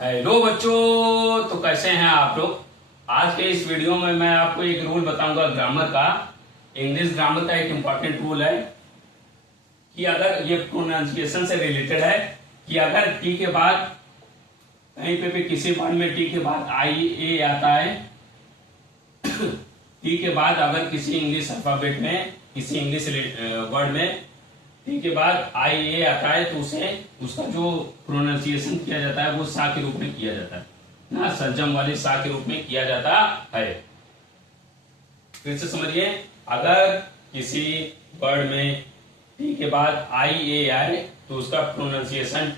Hello बच्चों, तो कैसे हैं आप लोग। आज के इस वीडियो में मैं आपको एक रूल बताऊंगा ग्रामर का। इंग्लिश ग्रामर का एक इम्पॉर्टेंट रूल है कि अगर ये प्रोनाउंसिएशन से रिलेटेड है कि अगर टी के बाद कहीं पे भी किसी वर्ड में टी के बाद आई ए आता है टी के बाद अगर किसी इंग्लिश अल्फाबेट में किसी इंग्लिश वर्ड में टी के बाद आई ए आता है तो उसे उसका जो प्रोनाउंसिएशन किया जाता है वो सा के रूप में किया जाता है ना, सज्जम वाले सा के रूप में किया जाता है। फिर से समझिए, अगर किसी वर्ड में टी के बाद आई ए आए तो उसका प्रोनाउंसिएशन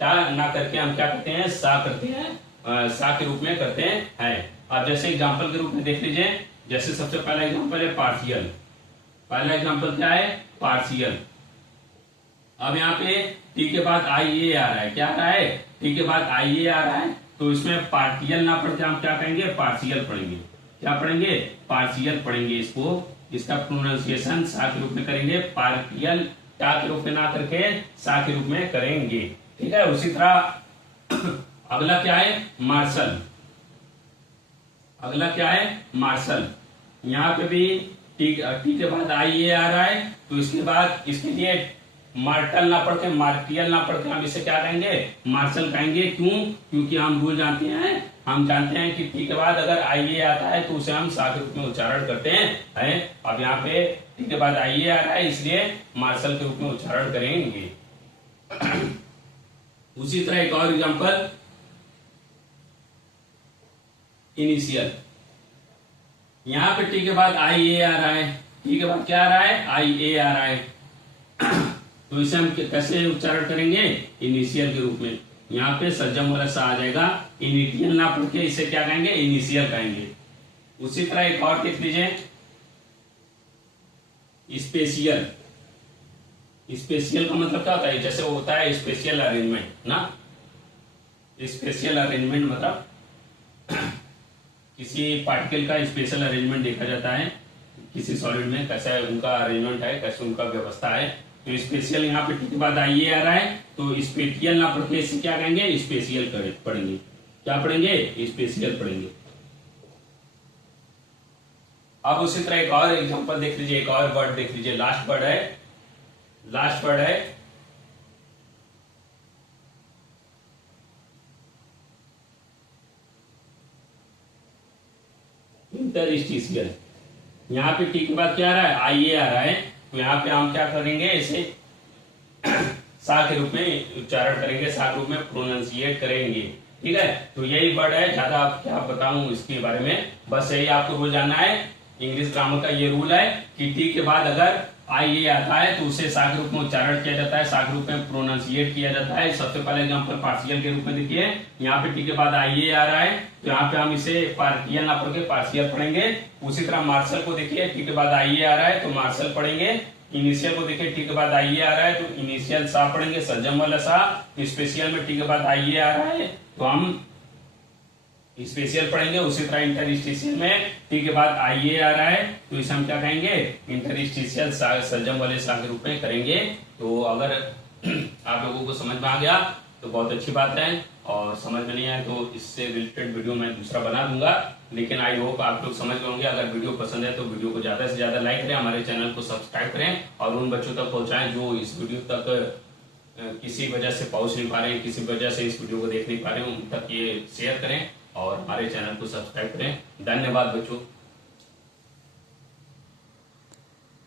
टा ना करके हम क्या करते हैं, सा करते हैं, सा के रूप में करते हैं। अब जैसे एग्जांपल के रूप में देख लीजिए, जैसे सबसे पहला एग्जांपल है पार्शियल। पहला एग्जांपल क्या है, पार्शियल। अब यहाँ पे टी के बाद आई ए आ रहा है, क्या आ रहा है, टी के बाद आई ए आ रहा है, तो इसमें पार्टियल ना पढ़ के हम क्या कहेंगे, पार्शियल पढ़ेंगे। क्या पढ़ेंगे, पार्शियल पढ़ेंगे। इसका प्रोनाउंसिएशन सा के रूप में करेंगे, पार्टियल टा के रूप में ना करके सा के रूप में करेंगे। ठीक है। उसी तरह अगला क्या है, मार्शल। अगला क्या है, मार्शल। यहाँ पे भी टी के बाद आई ए आ रहा है, तो इसके बाद इसके लिए मार्टल ना पढ़ के, मार्टियल ना पढ़ के हम इसे क्या कहेंगे, मार्शल कहेंगे। क्यों, क्योंकि हम रूल जानते हैं, हम जानते हैं कि टी के बाद अगर आई ए आता है तो उसे हम सा के रूप में उच्चारण करते हैं। अब यहाँ पे टी के बाद आई ए आ रहा है, इसलिए मार्शल के रूप में उच्चारण करेंगे। उसी तरह एक और एग्जांपल, इनिशियल। यहाँ पे टी के बाद आई ए आ रहा है, टी के बाद क्या आ रहा है, आई ए आ रहा है, तो इसे हम कैसे उच्चारण करेंगे, इनिशियल के रूप में। यहाँ पे सज्जम वाला सा आ जाएगा, इनिशियल ना पढ़ के इसे क्या कहेंगे, इनिशियल कहेंगे। उसी तरह एक और देख लीजिए, स्पेशियल। स्पेशियल का मतलब क्या होता है, जैसे वो होता है स्पेशल अरेंजमेंट ना। स्पेशल अरेंजमेंट मतलब किसी पार्टिकल का स्पेशल अरेंजमेंट देखा जाता है किसी सॉलिड में, कैसा उनका अरेंजमेंट है, कैसे उनका व्यवस्था है। तो स्पेशल यहाँ पे टी के बाद आई ए आ रहा है, तो स्पेशियल ना पढ़ के इसे क्या कहेंगे, स्पेशियल पढ़ेंगे। क्या पढ़ेंगे, स्पेशियल पढ़ेंगे। अब उसी तरह एक और एग्जांपल देख लीजिए, एक और वर्ड देख लीजिए, लास्ट वर्ड है, लास्ट वर्ड है इंटरस्टिशियल। यहाँ पे टी के बाद क्या आ रहा है, आई ए आ रहा है, तो यहाँ पे हम क्या करेंगे, इसे सा के रूप में उच्चारण करेंगे, सा के रूप में प्रोनाउंसिएट करेंगे। ठीक है। तो यही वर्ड है, ज्यादा आप क्या बताऊं इसके बारे में, बस यही आपको रूल जानना है। इंग्लिश ग्रामर का ये रूल है कि टी के बाद अगर आई ए आता है तो उसे सा के रूप में उच्चारण किया जाता है, सा के रूप में प्रोनाउंसिएट किया जाता है। सबसे पहले एग्जांपल पार्शियल के रूप में देखिए, यहाँ पे टी के बाद आई ए आ रहा है, तो यहाँ पे हम इसे पार्टियल ना पढ़ के पार्शियल पढ़ेंगे। उसी तरह मार्शल को देखिए, टी के बाद आई ए आ रहा है तो मार्शल पढ़ेंगे। इनिशियल को देखिए, टी के बाद आई ए आ रहा है तो इनिशियल सा पढ़ेंगे, सज्जम वाला सा। स्पेशल में टी के बाद आई ए आ रहा है तो हम स्पेशल पढ़ेंगे। उसी तरह इंटरस्टिशियल में टी के बाद आई ए आ रहा है तो इसे हम क्या कहेंगे, इंटरस्टिशियल सज्जम वाले सा के रूप में करेंगे। तो अगर आप लोगों को समझ में आ गया तो बहुत अच्छी बात है, और समझ में नहीं आया तो इससे रिलेटेड वीडियो मैं दूसरा बना दूंगा। लेकिन आई होप आप लोग समझ गए होंगे। अगर वीडियो पसंद है तो वीडियो को ज्यादा से ज्यादा लाइक करें, हमारे चैनल को सब्सक्राइब करें और उन बच्चों तक पहुंचाएं जो इस वीडियो तक किसी वजह से पहुंच नहीं पा रहे हैं, किसी वजह से इस वीडियो को देख नहीं पा रहे हैं, उन तक ये शेयर करें और हमारे चैनल को सब्सक्राइब करें। धन्यवाद बच्चों।